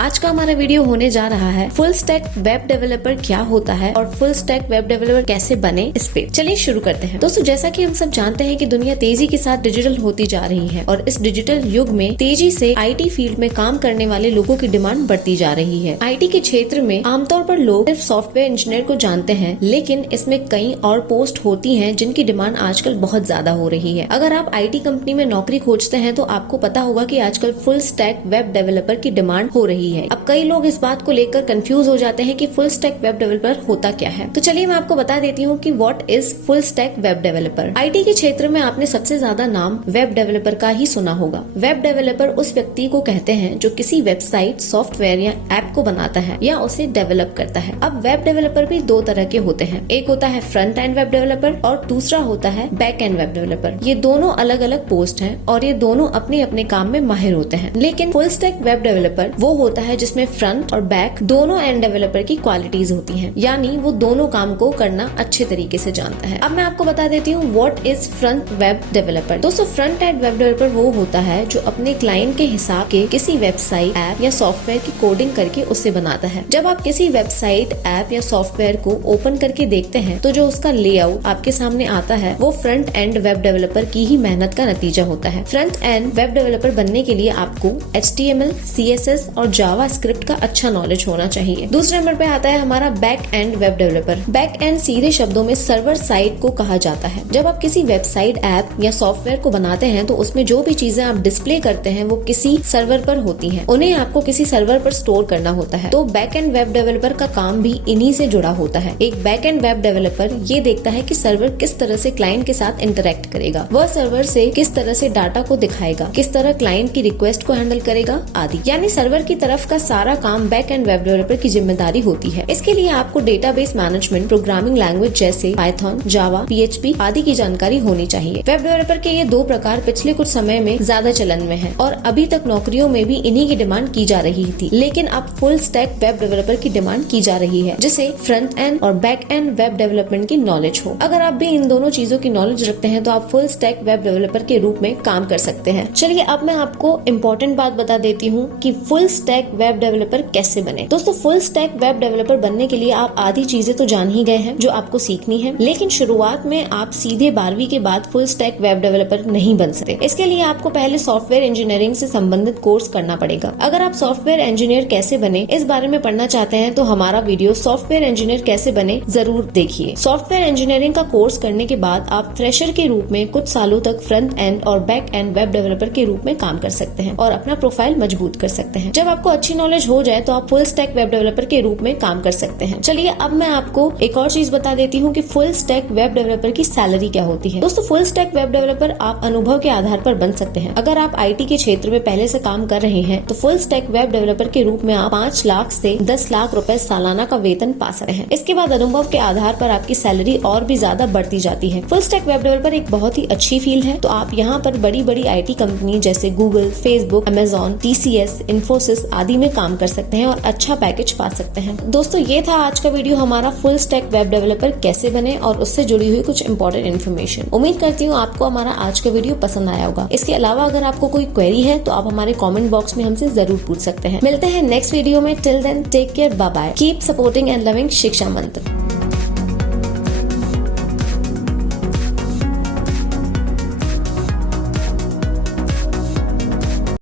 आज का हमारा वीडियो होने जा रहा है फुल स्टैक वेब डेवलपर क्या होता है और फुल स्टैक वेब डेवलपर कैसे बने इस पे। चलिए शुरू करते हैं। दोस्तों जैसा कि हम सब जानते हैं कि दुनिया तेजी के साथ डिजिटल होती जा रही है और इस डिजिटल युग में तेजी से आईटी फील्ड में काम करने वाले लोगों की डिमांड बढ़ती जा रही है। आईटी के क्षेत्र में आमतौर पर लोग सिर्फ सॉफ्टवेयर इंजीनियर को जानते हैं, लेकिन इसमें कई और पोस्ट होती हैं जिनकी डिमांड आजकल बहुत ज्यादा हो रही है। अगर आप आईटी कंपनी में नौकरी खोजते हैं तो आपको पता होगा कि आजकल फुल स्टैक वेब डेवलपर की डिमांड हो रही है। अब कई लोग इस बात को लेकर कंफ्यूज हो जाते हैं कि फुल स्टैक वेब डेवलपर होता क्या है। तो चलिए मैं आपको बता देती हूँ कि what is full stack web developer. IT के क्षेत्र में आपने सबसे ज्यादा नाम वेब डेवलपर का ही सुना होगा। वेब डेवलपर उस व्यक्ति को कहते हैं जो किसी वेबसाइट, सॉफ्टवेयर या ऐप को बनाता है या उसे डेवलप करता है। अब वेब डेवलपर भी दो तरह के होते हैं, एक होता है फ्रंट एंड वेब डेवलपर और दूसरा होता है बैक एंड वेब डेवलपर। ये दोनों अलग अलग पोस्ट हैं और ये दोनों अपने अपने काम में माहिर होते हैं। लेकिन फुल स्टैक वेब डेवलपर वो होता है जिसमें फ्रंट और बैक दोनों एंड डेवलपर की क्वालिटीज होती हैं, यानी वो दोनों काम को करना अच्छे तरीके से जानता है। अब मैं आपको बता देती हूँ what is front web developer. दोस्तों फ्रंट एंड वेब डेवलपर वो होता है जो अपने क्लाइंट के हिसाब के किसी वेबसाइट, ऐप या सॉफ्टवेयर की कोडिंग करके उसे बनाता है। जब आप किसी वेबसाइट, ऐप या सॉफ्टवेयर को ओपन करके देखते हैं तो जो उसका लेआउट आपके सामने आता है वो फ्रंट एंड वेब डेवलपर की ही मेहनत का नतीजा होता है। फ्रंट एंड वेब डेवलपर बनने के लिए आपको HTML, CSS और जावा स्क्रिप्ट का अच्छा नॉलेज होना चाहिए। दूसरे नंबर पे आता है हमारा back and web developer. Back and सीधे शब्दों में सर्वर साइड को कहा जाता है। जब आप किसी वेबसाइट, ऐप या सॉफ्टवेयर को बनाते हैं तो उसमें जो भी चीजें आप डिस्प्ले करते हैं वो किसी सर्वर पर होती हैं। उन्हें आपको किसी सर्वर पर स्टोर करना होता है। तो बैक एंड वेब डेवलपर का काम भी इन्हीं से जुड़ा होता है। एक बैक एंड वेब डेवलपर ये देखता है कि सर्वर किस तरह से क्लाइंट के साथ इंटरेक्ट करेगा, वह सर्वर से किस तरह से डाटा को दिखाएगा, किस तरह क्लाइंट की रिक्वेस्ट को हैंडल करेगा आदि। यानी सर्वर की तरफ का सारा काम बैक एंड वेब डेवलपर की जिम्मेदारी होती है। इसके लिए आपको डेटाबेस मैनेजमेंट, प्रोग्रामिंग लैंग्वेज जैसे पाइथन, जावा, PHP आदि की जानकारी होनी चाहिए। वेब डेवलपर के ये दो प्रकार पिछले कुछ समय में ज्यादा चलन में है और अभी तक नौकरियों में भी इन्हीं की डिमांड की जा रही थी। लेकिन अब फुल स्टैक वेब डेवलपर की डिमांड की जा रही है जिसे फ्रंट एंड और बैक एंड वेब डेवलपमेंट की नॉलेज हो। अगर आप भी इन दोनों चीजों की नॉलेज रखते हैं तो आप फुल स्टैक वेब डेवलपर के रूप में काम कर सकते हैं। चलिए अब मैं आपको इम्पोर्टेंट बात बता देती हूँ कि फुल स्टैक वेब डेवलपर कैसे बने। दोस्तों फुल स्टैक वेब डेवलपर बनने के लिए आप आधी चीजें तो जान ही गए हैं जो आपको सीखनी है, लेकिन शुरुआत में आप सीधे 12वीं के बाद फुल स्टैक वेब डेवलपर नहीं बन सकते। इसके लिए आपको पहले सॉफ्टवेयर इंजीनियरिंग से संबंधित कोर्स करना पड़ेगा। अगर आप सॉफ्टवेयर इंजीनियर कैसे बने इस बारे में पढ़ना चाहते हैं तो हमारा वीडियो सॉफ्टवेयर इंजीनियर कैसे बने जरूर देखिए। सॉफ्टवेयर इंजीनियरिंग का कोर्स करने के बाद आप फ्रेशर के रूप में कुछ सालों तक फ्रंट एंड और बैक एंड वेब डेवलपर के रूप में काम कर सकते हैं और अपना प्रोफाइल मजबूत कर सकते हैं। जब आपको अच्छी नॉलेज हो जाए तो आप फुल स्टैक वेब डेवलपर के रूप में काम कर सकते हैं। चलिए अब मैं आपको एक और चीज बता देती हूँ कि फुल स्टैक वेब डेवलपर की सैलरी क्या होती है। दोस्तों फुल स्टैक वेब डेवलपर आप अनुभव के आधार पर बन सकते हैं। अगर आप आईटी के क्षेत्र में पहले से काम कर रहे हैं तो फुल स्टैक वेब डेवलपर के रूप में आप 5 लाख से 10 लाख रुपए सालाना का वेतन पा सकते हैं। इसके बाद अनुभव के आधार पर आपकी सैलरी और भी ज्यादा बढ़ती जाती है। फुल स्टैक वेब डेवलपर एक बहुत ही अच्छी फील्ड है, तो आप यहाँ पर बड़ी बड़ी आईटी कंपनी जैसे Google, Facebook, Amazon, TCS, Infosys आदि में काम कर सकते हैं और अच्छा पैकेज पा सकते हैं। दोस्तों ये था आज का वीडियो हमारा फुल स्टैक वेब डेवलपर कैसे बने और उससे जुड़ी हुई कुछ इंपॉर्टेंट इन्फॉर्मेशन। उम्मीद करती हूँ आपको हमारा आज का वीडियो पसंद आया होगा। इसके अलावा अगर आपको कोई क्वेरी है तो आप हमारे कमेंट बॉक्स में हमसे जरूर पूछ सकते हैं। मिलते हैं नेक्स्ट वीडियो में। Till then take care, bye bye, keep supporting and loving Shiksha मंत्र।